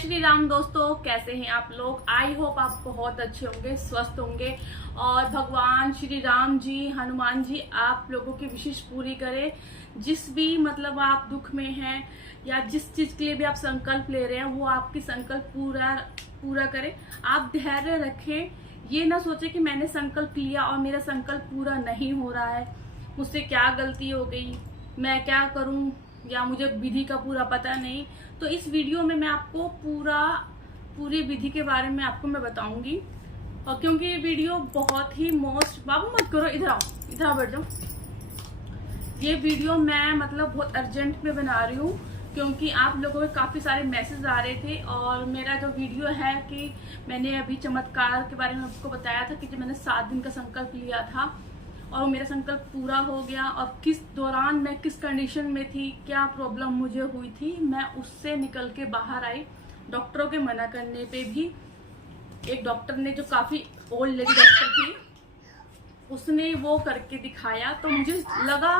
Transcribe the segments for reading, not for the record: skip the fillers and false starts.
श्री राम दोस्तों, कैसे हैं आप लोग। आई होप आप बहुत अच्छे होंगे, स्वस्थ होंगे और भगवान श्री राम जी, हनुमान जी आप लोगों की विशेष पूरी करे। जिस भी मतलब आप दुख में हैं या जिस चीज के लिए भी आप संकल्प ले रहे हैं वो आपकी संकल्प पूरा करे। आप धैर्य रखें, ये ना सोचे कि मैंने संकल्प लिया और मेरा संकल्प पूरा नहीं हो रहा है, मुझसे क्या गलती हो गई, मैं क्या करूं या मुझे विधि का पूरा पता नहीं। तो इस वीडियो में मैं आपको पूरी विधि के बारे में आपको मैं बताऊंगी। और क्योंकि ये वीडियो बहुत ही बाबू मत करो, इधर आओ बैठ जाओ। ये वीडियो मैं मतलब बहुत अर्जेंट में बना रही हूँ क्योंकि आप लोगों के काफी सारे मैसेज आ रहे थे। और मेरा जो वीडियो है कि मैंने अभी चमत्कार के बारे में आपको बताया था कि जब मैंने 7 दिन का संकल्प लिया था और मेरा संकल्प पूरा हो गया और किस दौरान मैं किस कंडीशन में थी, क्या प्रॉब्लम मुझे हुई थी, मैं उससे निकल के बाहर आई। डॉक्टरों के मना करने पे भी, एक डॉक्टर ने जो काफी ओल्ड लेडी डॉक्टर थी उसने वो करके दिखाया, तो मुझे लगा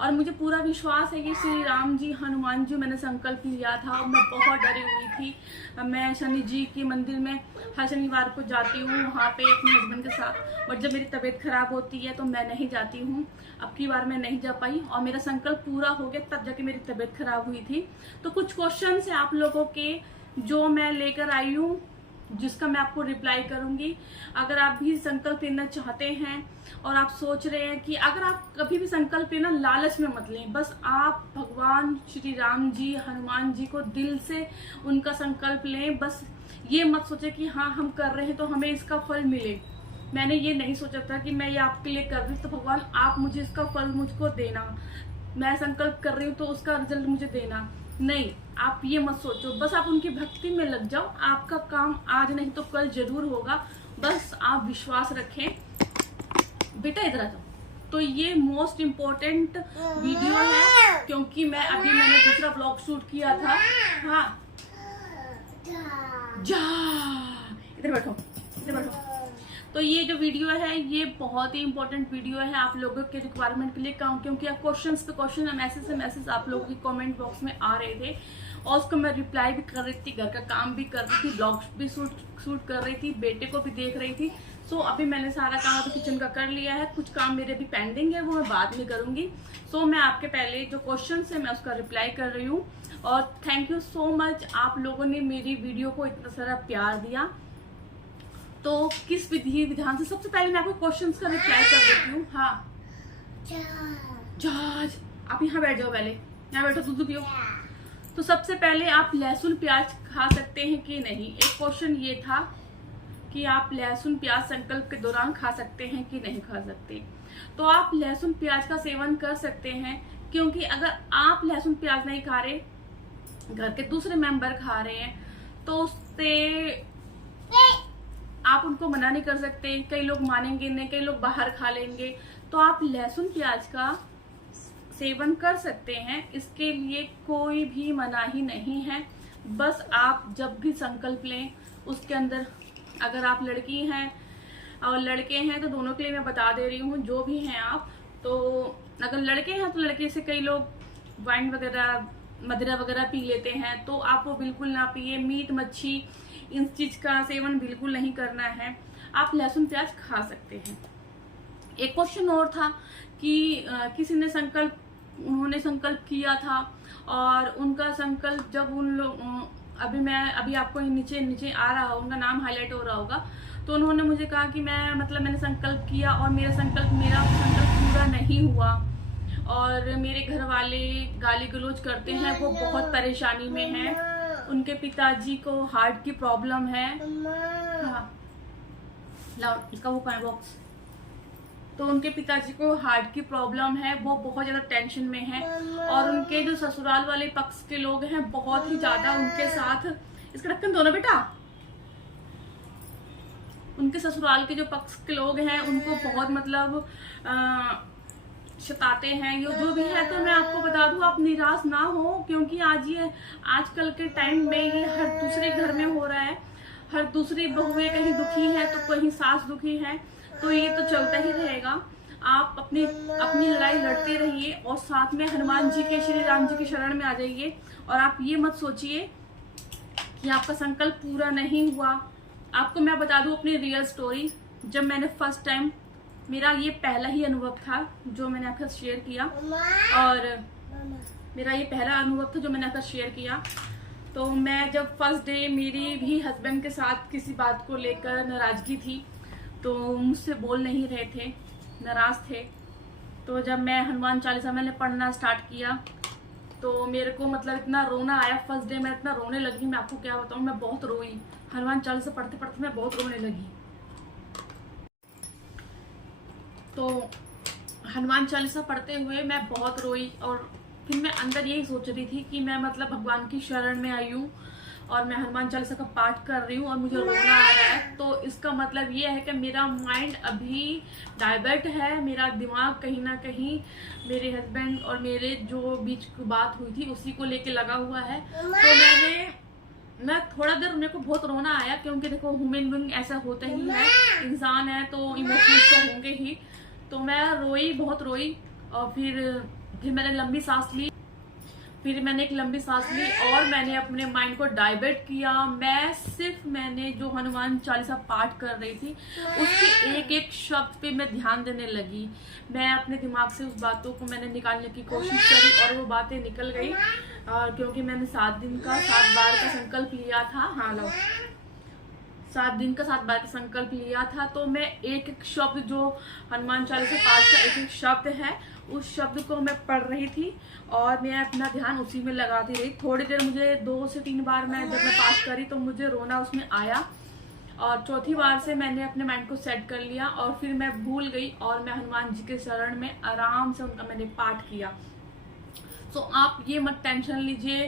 और मुझे पूरा विश्वास है कि श्री राम जी, हनुमान जी मैंने संकल्प लिया था और मैं बहुत डरी हुई थी। मैं शनि जी के मंदिर में हर शनिवार को जाती हूँ वहाँ पे अपने हस्बैंड के साथ, और जब मेरी तबीयत खराब होती है तो मैं नहीं जाती हूँ। अब की बार मैं नहीं जा पाई और मेरा संकल्प पूरा हो गया, तब जाके मेरी तबीयत खराब हुई थी। तो कुछ क्वेश्चन है आप लोगों के जो मैं लेकर आई हूँ, जिसका मैं आपको रिप्लाई करूंगी। अगर आप भी संकल्प लेना चाहते हैं और आप सोच रहे हैं कि अगर आप कभी भी संकल्प लेना लालच में मत लें, बस आप भगवान श्री राम जी, हनुमान जी को दिल से उनका संकल्प लें। बस ये मत सोचे कि हाँ हम कर रहे हैं तो हमें इसका फल मिले। मैंने ये नहीं सोचा था कि मैं ये आपके लिए कर रही हूँ तो भगवान आप मुझे इसका फल मुझको देना, मैं संकल्प कर रही हूँ तो उसका रिजल्ट मुझे देना। नहीं, आप ये मत सोचो, बस आप उनकी भक्ति में लग जाओ। आपका काम आज नहीं तो कल जरूर होगा, बस आप विश्वास रखें। बेटा इधर आ जाओ। तो ये मोस्ट इम्पोर्टेंट वीडियो है क्योंकि मैंने दूसरा ब्लॉग शूट किया था। हाँ जा, इधर बैठो। तो ये जो वीडियो है ये बहुत ही इंपॉर्टेंट वीडियो है आप लोगों के रिक्वायरमेंट के लिए, क्योंकि क्वेश्चन पे क्वेश्चन, मैसेज से मैसेज आप लोगों के कमेंट बॉक्स में आ रहे थे और उसको मैं रिप्लाई भी कर रही थी, घर का काम भी कर रही थी, ब्लॉग भी शूट कर रही थी, बेटे को भी देख रही थी। सो अभी मैंने सारा काम तो किचन का कर लिया है, कुछ काम मेरे भी पेंडिंग है वो मैं बाद में करूंगी। सो मैं आपके पहले जो क्वेश्चन है मैं उसका रिप्लाई कर रही हूँ। और थैंक यू सो मच, आप लोगों ने मेरी वीडियो को इतना सारा प्यार दिया। तो किस विधि विधान से, सबसे पहले मैं आपको क्वेश्चंस का रिप्लाई कर देती हूँ। हाँ जहाज, आप यहाँ बैठ जाओ, पहले यहाँ बैठो, दूध पियो। तो सबसे पहले आप लहसुन प्याज खा सकते हैं कि नहीं। एक क्वेश्चन ये था कि आप लहसुन प्याज संकल्प के दौरान खा सकते हैं कि नहीं खा सकते। तो आप लहसुन प्याज का सेवन कर सकते हैं, क्योंकि अगर आप लहसुन प्याज नहीं खा रहे, घर के दूसरे मेंबर खा रहे हैं, तो उससे आप उनको मना नहीं कर सकते। कई लोग मानेंगे नहीं, कई लोग बाहर खा लेंगे। तो आप लहसुन प्याज का सेवन कर सकते हैं, इसके लिए कोई भी मनाही नहीं है। बस आप जब भी संकल्प लें उसके अंदर, अगर आप लड़की हैं और लड़के हैं तो दोनों के लिए मैं बता दे रही हूँ, जो भी हैं आप, तो अगर लड़के हैं तो लड़के से कई लोग वाइन वगैरह, मदिरा वगैरह पी लेते हैं, तो आप वो बिल्कुल ना पिए। मीट मच्छी इन चीज का सेवन बिल्कुल नहीं करना है। आप लहसुन प्याज खा सकते हैं। एक क्वेश्चन और था कि किसी ने उन्होंने संकल्प किया था और उनका संकल्प जब उन लोग, अभी आपको नीचे आ रहा होगा, उनका नाम हाईलाइट हो रहा होगा, तो उन्होंने मुझे कहा कि मैंने संकल्प किया और मेरा संकल्प पूरा नहीं हुआ और मेरे घर वाले गाली गलौज करते हैं, वो बहुत परेशानी में हैं, उनके पिताजी को हार्ट की प्रॉब्लम है। हाँ लाओ इसका वो बॉक्स। तो उनके पिताजी को हार्ट की प्रॉब्लम है, वो बहुत ज्यादा टेंशन में है और उनके जो ससुराल वाले पक्ष के लोग हैं बहुत ही ज्यादा उनके साथ, इसका ढक्कन दो ना बेटा, उनके ससुराल के जो पक्ष के लोग हैं उनको बहुत मतलब सताते हैं, ये जो भी है। तो मैं आपको बता दूं, आप निराश ना हो, क्योंकि आजकल के टाइम में ये हर दूसरे घर में हो रहा है। हर दूसरी बहुएं कहीं दुखी है तो कहीं सास दुखी है, तो ये तो चलता ही रहेगा। आप अपनी लड़ाई लड़ते रहिए और साथ में हनुमान जी के, श्री राम जी की शरण में आ जाइए। और आप ये मत सोचिए कि आपका संकल्प पूरा नहीं हुआ। आपको मैं बता दूं अपनी रियल स्टोरी। जब मैंने फर्स्ट टाइम, मेरा ये पहला ही अनुभव था जो मैंने आपके साथ शेयर किया, और मेरा ये पहला अनुभव था जो मैंने आपके साथ शेयर किया। तो मैं जब फर्स्ट डे, मेरी भी हस्बैंड के साथ किसी बात को लेकर नाराजगी थी, तो मुझसे बोल नहीं रहे थे, नाराज थे। तो जब मैं हनुमान चालीसा मैंने पढ़ना स्टार्ट किया तो मेरे को मतलब इतना रोना आया। फर्स्ट डे मैं इतना रोने लगी, मैं आपको क्या बताऊं, मैं बहुत रोई। हनुमान चालीसा पढ़ते पढ़ते मैं बहुत रोने लगी। तो हनुमान चालीसा पढ़ते हुए मैं बहुत रोई, और फिर मैं अंदर यही सोच रही थी कि मैं मतलब भगवान की शरण में आई हूँ और मैं हनुमान चालीसा का पाठ कर रही हूँ और मुझे रोना आ रहा है। तो इसका मतलब ये है कि मेरा माइंड अभी डाइवर्ट है, मेरा दिमाग कहीं ना कहीं मेरे हस्बैंड और मेरे जो बीच की बात हुई थी उसी को लेके लगा हुआ है। तो मैं थोड़ा देर, मेरे को बहुत रोना आया, क्योंकि देखो ह्यूमन बीइंग ऐसा होता ही है, इंसान है तो इमोशंस तो होंगे ही। तो मैं रोई, बहुत रोई, और फिर मैंने लंबी सांस ली। फिर मैंने एक लंबी सांस ली और मैंने अपने माइंड को डाइवर्ट किया। मैंने जो हनुमान चालीसा पाठ कर रही थी उसके एक एक शब्द पे मैं ध्यान देने लगी। मैं अपने दिमाग से उस बातों को मैंने निकालने की कोशिश करी और वो बातें निकल गई। क्योंकि मैंने 7 दिन का 7 बार का संकल्प लिया था। हाँ लो, 7 दिन का 7 बार का संकल्प लिया था। तो मैं एक एक शब्द, जो हनुमान चालीसा पाठ का एक एक शब्द है, उस शब्द को मैं पढ़ रही थी और मैं अपना ध्यान उसी में लगाती रही। थोड़ी देर, मुझे 2 से 3 बार मैं जब मैं पाठ करी तो मुझे रोना उसमें आया, और चौथी बार से मैंने अपने माइंड को सेट कर लिया और फिर मैं भूल गई और मैं हनुमान जी के शरण में आराम से उनका मैंने पाठ किया। तो आप ये मत टेंशन लीजिए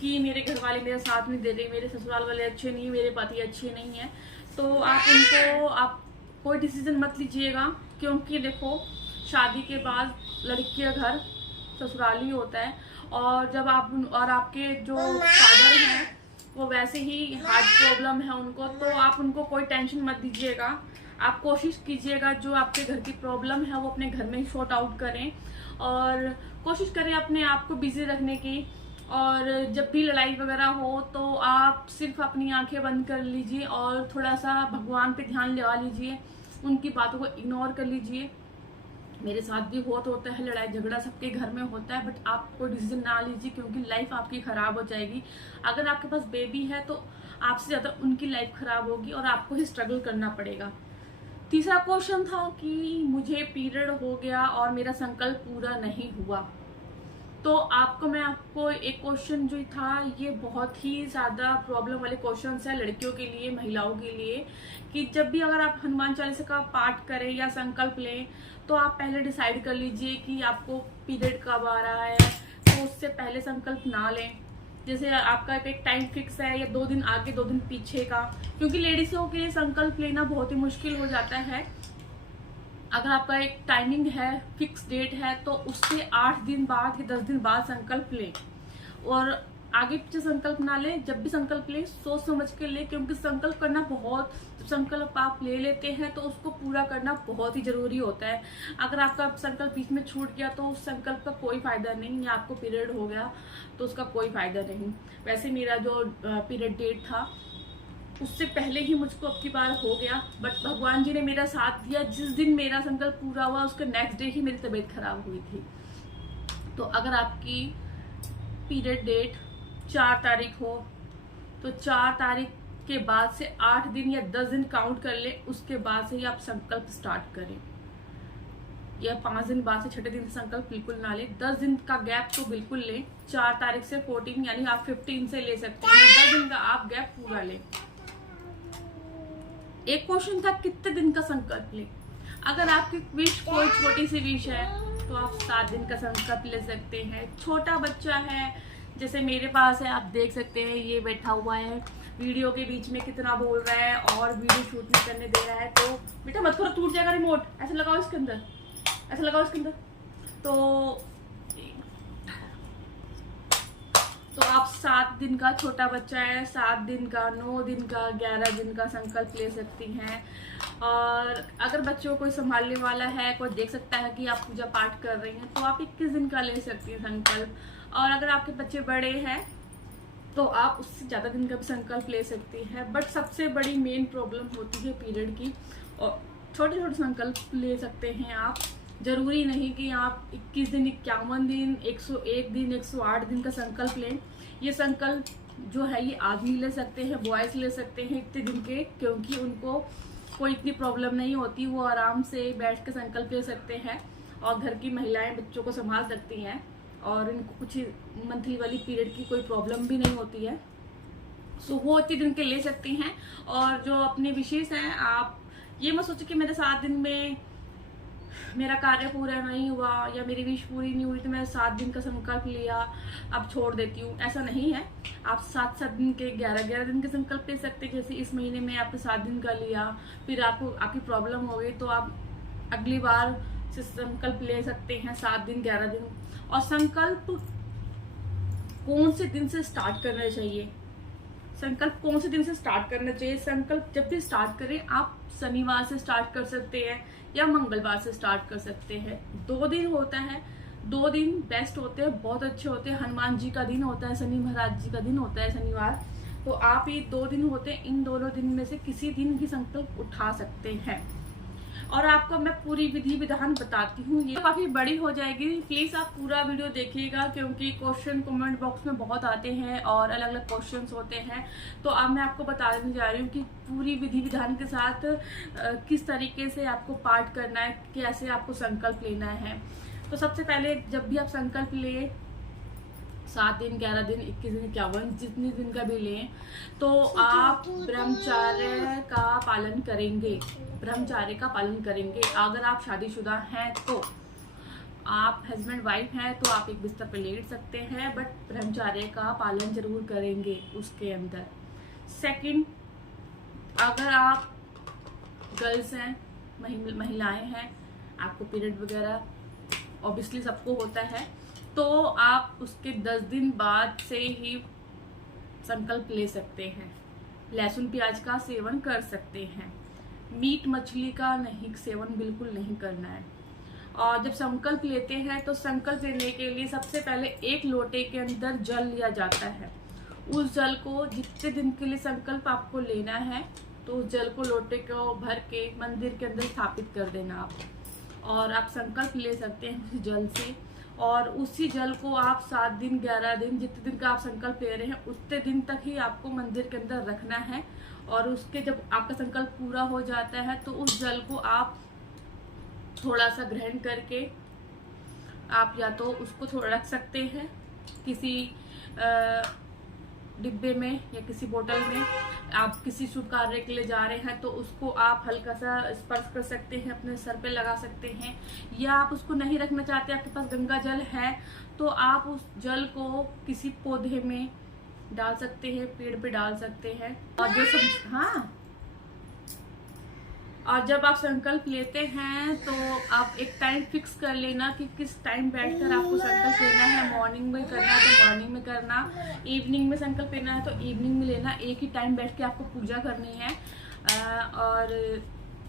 कि मेरे घर वाले मेरा साथ नहीं दे रहे, मेरे ससुराल वाले अच्छे नहीं, मेरे पति अच्छे नहीं है। तो आप कोई डिसीजन मत लीजिएगा, क्योंकि देखो शादी के बाद लड़की का घर ससुराल ही होता है। और जब आपके जो फादर हैं वो वैसे ही हार्ट प्रॉब्लम है उनको, तो आप उनको कोई टेंशन मत दीजिएगा। आप कोशिश कीजिएगा जो आपके घर की प्रॉब्लम है वो अपने घर में ही सॉर्ट आउट करें, और कोशिश करें अपने आप को बिजी रखने की। और जब भी लड़ाई वगैरह हो तो आप सिर्फ अपनी आंखें बंद कर लीजिए और थोड़ा सा भगवान पे ध्यान लगा लीजिए, उनकी बातों को इग्नोर कर लीजिए। मेरे साथ भी बहुत होता है, लड़ाई झगड़ा सबके घर में होता है, बट आप कोई डिसीजन ना लीजिए क्योंकि लाइफ आपकी खराब हो जाएगी। अगर आपके पास बेबी है तो आपसे ज्यादा उनकी लाइफ खराब होगी और आपको ही स्ट्रगल करना पड़ेगा। तीसरा क्वेश्चन था कि मुझे पीरियड हो गया और मेरा संकल्प पूरा नहीं हुआ। तो आपको एक क्वेश्चन जो था, ये बहुत ही ज्यादा प्रॉब्लम वाले क्वेश्चन है लड़कियों के लिए, महिलाओं के लिए, कि जब भी अगर आप हनुमान चालीसा का पाठ करें या संकल्प लें तो आप पहले डिसाइड कर लीजिए कि आपको पीरियड कब आ रहा है। तो उससे पहले संकल्प ना लें। जैसे आपका एक टाइम फिक्स है, या 2 दिन आगे 2 दिन पीछे का, क्योंकि लेडीजों के लिए संकल्प लेना बहुत ही मुश्किल हो जाता है। अगर आपका एक टाइमिंग है, फिक्स डेट है, तो उससे 8 दिन बाद या 10 दिन बाद संकल्प लें, और आगे पीछे संकल्प ना लें। जब भी संकल्प लें सोच समझ के लें, क्योंकि संकल्प करना जब संकल्प आप ले लेते हैं तो उसको पूरा करना बहुत ही जरूरी होता है। अगर आपका संकल्प बीच में छूट गया तो उस संकल्प का कोई फायदा नहीं, या आपको पीरियड हो गया तो उसका कोई फायदा नहीं। वैसे मेरा जो पीरियड डेट था उससे पहले ही मुझको अब की बार हो गया, बट भगवान जी ने मेरा साथ दिया। जिस दिन मेरा संकल्प पूरा हुआ उसके नेक्स्ट डे ही मेरी तबीयत खराब हुई थी। तो अगर आपकी पीरियड डेट 4 तारीख हो तो 4 तारीख के बाद से 8 दिन या 10 दिन काउंट कर ले, उसके बाद से ही आप संकल्प स्टार्ट करें। या 5 दिन बाद से 6ठे दिन से संकल्प बिल्कुल ना ले। 10 दिन का गैप तो बिल्कुल ले। 4 तारीख से 14 यानी आप 15 से ले सकते हैं। 10 दिन का आप गैप पूरा ले। एक क्वेश्चन था कितने दिन का संकल्प ले। अगर आपकी विश कोई छोटी सी विश है तो आप 7 दिन का संकल्प ले सकते हैं। छोटा बच्चा है जैसे मेरे पास है, आप देख सकते हैं ये बैठा हुआ है, वीडियो के बीच में कितना बोल रहा है और वीडियो शूट नहीं करने दे रहा है। तो बेटा मत करो, टूट जाएगा रिमोट, ऐसे लगाओ इसके अंदर, ऐसे लगाओ इसके अंदर। तो आप 7 दिन का, छोटा बच्चा है, 7 दिन का, 9 दिन का, 11 दिन का संकल्प ले सकती हैं। और अगर बच्चों को संभालने वाला है, कोई देख सकता है कि आप पूजा पाठ कर रही हैं, तो आप 21 दिन का ले सकती हैं संकल्प। और अगर आपके बच्चे बड़े हैं तो आप उससे ज़्यादा दिन का भी संकल्प ले सकती हैं। बट सबसे बड़ी मेन प्रॉब्लम होती है पीरियड की। और छोटे छोटे संकल्प ले सकते हैं आप, जरूरी नहीं कि आप 21 दिन, 51 दिन, 101 दिन, 108 दिन का संकल्प लें। ये संकल्प जो है ये आदमी ले सकते हैं, बॉयज ले सकते हैं इतने दिन के, क्योंकि उनको कोई इतनी प्रॉब्लम नहीं होती, वो आराम से बैठ के संकल्प ले सकते हैं। और घर की महिलाएं बच्चों को संभाल सकती हैं और इनको कुछ मंथली वाली पीरियड की कोई प्रॉब्लम भी नहीं होती है। सो वो इतने दिन के ले सकती हैं। और जो अपने विशेष हैं, आप ये मत सोचो कि मेरे 7 दिन में मेरा कार्य पूरा नहीं हुआ या मेरी विश पूरी नहीं हुई तो मैं 7 दिन का संकल्प लिया अब छोड़ देती हूँ, ऐसा नहीं है। आप 7 दिन के 11 दिन के संकल्प ले सकते हैं। जैसे इस महीने में आपने 7 दिन का लिया, फिर आपको आपकी प्रॉब्लम हो गई तो आप अगली बार से संकल्प ले सकते हैं 7 दिन, 11 दिन। और संकल्प कौन से दिन से स्टार्ट करना चाहिए, संकल्प कौन से दिन से स्टार्ट करना चाहिए? संकल्प जब भी स्टार्ट करें, आप शनिवार से स्टार्ट कर सकते हैं या मंगलवार से स्टार्ट कर सकते हैं। 2 दिन होता है, 2 दिन बेस्ट होते हैं, बहुत अच्छे होते हैं। हनुमान जी का दिन होता है, शनि महाराज जी का दिन होता है शनिवार, तो आप ये 2 दिन होते हैं, इन दोनों दिन में से किसी दिन भी संकल्प उठा सकते हैं। और आपको मैं पूरी विधि विधान बताती हूँ, ये काफी बड़ी हो जाएगी, प्लीज आप पूरा वीडियो देखिएगा, क्योंकि क्वेश्चन कमेंट बॉक्स में बहुत आते हैं और अलग अलग क्वेश्चंस होते हैं। तो अब मैं आपको बताने जा रही हूँ कि पूरी विधि विधान के साथ किस तरीके से आपको पाठ करना है, कैसे आपको संकल्प लेना है। तो सबसे पहले जब भी आप संकल्प ले, 7 दिन, 11 दिन, 21 दिन, 51, जितने दिन का भी लें, तो आप ब्रह्मचर्य का पालन करेंगे, ब्रह्मचर्य का पालन करेंगे। अगर आप शादीशुदा हैं, तो आप हस्बैंड वाइफ हैं तो आप एक बिस्तर पर लेट सकते हैं, बट ब्रह्मचर्य का पालन जरूर करेंगे उसके अंदर। सेकंड, अगर आप गर्ल्स हैं, महिलाएं हैं, आपको पीरियड वगैरह ऑब्वियसली सबको होता है, तो आप उसके 10 दिन बाद से ही संकल्प ले सकते हैं। लहसुन प्याज का सेवन कर सकते हैं, मीट मछली का नहीं सेवन बिल्कुल नहीं करना है। और जब संकल्प लेते हैं तो संकल्प लेने के लिए सबसे पहले एक लोटे के अंदर जल लिया जाता है। उस जल को जितने दिन के लिए संकल्प आपको लेना है, तो उस जल को लोटे को भर के मंदिर के अंदर स्थापित कर देना आप, और आप संकल्प ले सकते हैं उस जल से। और उसी जल को आप 7 दिन, 11 दिन, जितने दिन का आप संकल्प ले रहे हैं उतने दिन तक ही आपको मंदिर के अंदर रखना है। और उसके जब आपका संकल्प पूरा हो जाता है तो उस जल को आप थोड़ा सा ग्रहण करके आप या तो उसको थोड़ा रख सकते हैं किसी डिब्बे में या किसी बोतल में। आप किसी शुभ कार्य के लिए जा रहे हैं तो उसको आप हल्का सा स्पर्श कर सकते हैं, अपने सर पे लगा सकते हैं। या आप उसको नहीं रखना चाहते, आपके पास गंगा जल है, तो आप उस जल को किसी पौधे में डाल सकते हैं, पेड़ पे डाल सकते हैं। और जो और जब आप संकल्प लेते हैं तो आप एक टाइम फिक्स कर लेना कि किस टाइम बैठकर आपको संकल्प लेना है। मॉर्निंग में करना है तो मॉर्निंग में करना, इवनिंग में संकल्प लेना है तो इवनिंग में लेना। एक ही टाइम बैठ के आपको पूजा करनी है। और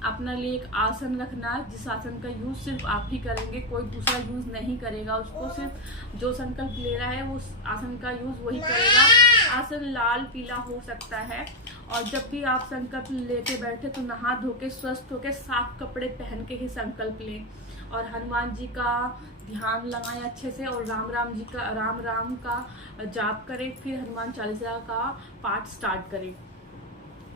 अपने लिए एक आसन रखना, जिस आसन का यूज सिर्फ आप ही करेंगे, कोई दूसरा यूज नहीं करेगा उसको। सिर्फ जो संकल्प ले रहा है वो आसन का यूज वही करेगा। आसन लाल पीला हो सकता है। और जब भी आप संकल्प लेके बैठे तो नहा धो के स्वस्थ होके साफ कपड़े पहन के ही संकल्प लें। और हनुमान जी का ध्यान लगाएं अच्छे से, और राम राम का जाप करें, फिर हनुमान चालीसा का पाठ स्टार्ट करें।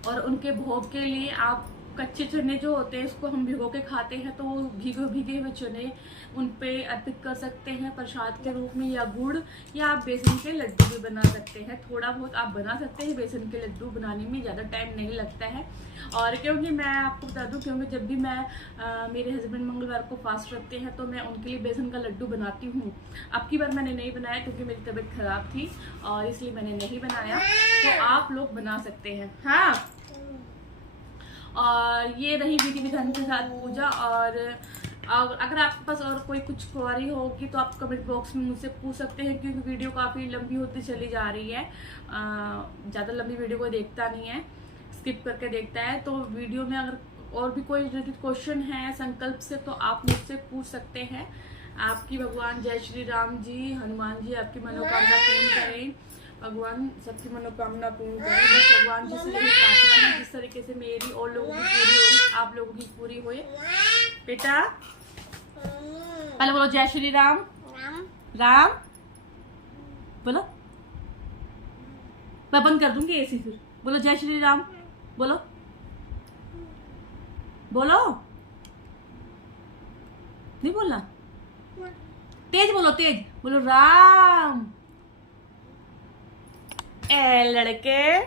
और उनके भोग के लिए आप कच्चे चने जो होते हैं, इसको हम भिगो के खाते हैं, तो भीगे हुए चने उन पे अर्पित कर सकते हैं प्रसाद के रूप में, या गुड़, या आप बेसन के लड्डू भी बना सकते हैं। थोड़ा बहुत आप बना सकते हैं, बेसन के लड्डू बनाने में ज़्यादा टाइम नहीं लगता है। और क्योंकि मैं आपको बता दूं, क्योंकि जब भी मैं मेरे हस्बैंड मंगलवार को फास्ट रखते हैं तो मैं उनके लिए बेसन का लड्डू बनाती हूँ। अब की बार मैंने नहीं बनाया क्योंकि मेरी तबीयत खराब थी और इसलिए मैंने नहीं बनाया, तो आप लोग बना सकते हैं। हाँ, और ये रही विधि विधान के साथ पूजा। और अगर आपके पास और कोई कुछ क्वेरी होगी तो आप कमेंट बॉक्स में मुझसे पूछ सकते हैं, क्योंकि वीडियो काफ़ी लंबी होती चली जा रही है। ज़्यादा लंबी वीडियो को देखता नहीं है, स्किप करके देखता है। तो वीडियो में अगर और भी कोई रिलेटेड क्वेश्चन है संकल्प से तो आप मुझसे पूछ सकते हैं। आपकी भगवान जय श्री राम जी, हनुमान जी आपकी मनोकामना पूर्ण करें। भगवान सबकी मनोकामना पूर्ण करे। बस भगवान जी से यही प्रार्थना है, जिस तरीके से मेरी और लोगों की पूरी हो रही, आप लोगों की पूरी होए। बेटा पहले बोलो जय श्री राम। राम बोलो, मैं बंद कर दूंगी एसी फिर। बोलो जय श्री राम, बोलो बोलो, नहीं बोलना, तेज बोलो, तेज बोलो, राम। ए लड़के